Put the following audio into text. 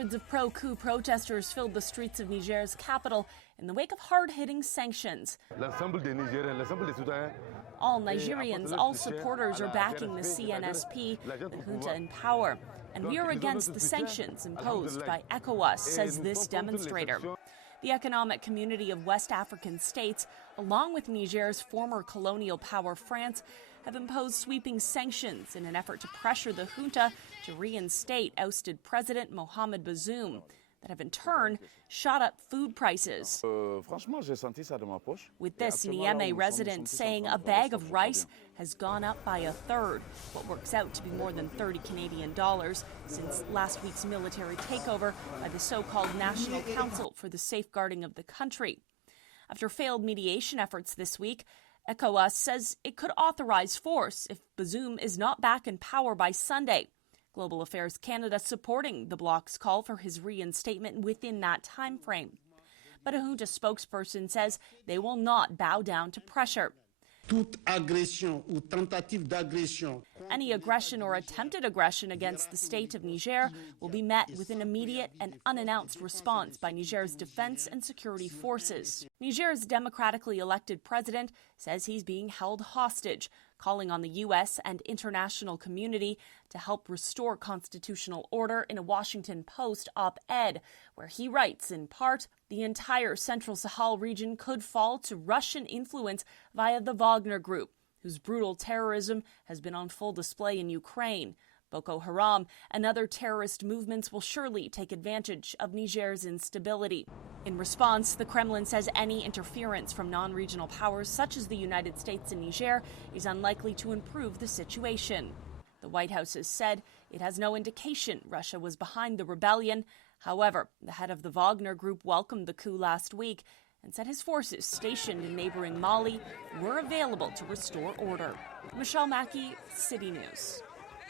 Hundreds of pro-coup protesters filled the streets of Niger's capital in the wake of hard-hitting sanctions. All Nigerians, all supporters are backing the CNSP, the junta in power. And we are against the sanctions imposed by ECOWAS, says this demonstrator. The Economic Community of West African States, along with Niger's former colonial power France, have imposed sweeping sanctions in an effort to pressure the junta to reinstate ousted President Mohamed Bazoum, that have in turn shot up food prices. With this, Niamey residents saying a bag of rice has gone up by a third, what works out to be more than 30 Canadian dollars, since last week's military takeover by the so-called National Council for the Safeguarding of the Country. After failed mediation efforts this week, ECOWAS says it could authorize force if Bazoum is not back in power by Sunday. Global Affairs Canada supporting the bloc's call for his reinstatement within that time frame. But a junta spokesperson says they will not bow down to pressure. Any aggression or attempted aggression against the state of Niger will be met with an immediate and unannounced response by Niger's defense and security forces. Niger's democratically elected president says he's being held hostage, calling on the U.S. and international community to help restore constitutional order in a Washington Post op-ed, where he writes, in part, the entire Central Sahel region could fall to Russian influence via the Wagner Group, whose brutal terrorism has been on full display in Ukraine. Boko Haram and other terrorist movements will surely take advantage of Niger's instability. In response, the Kremlin says any interference from non-regional powers such as the United States and Niger is unlikely to improve the situation. The White House has said it has no indication Russia was behind the rebellion. However, the head of the Wagner Group welcomed the coup last week and said his forces stationed in neighboring Mali were available to restore order. Michelle Mackey, City News.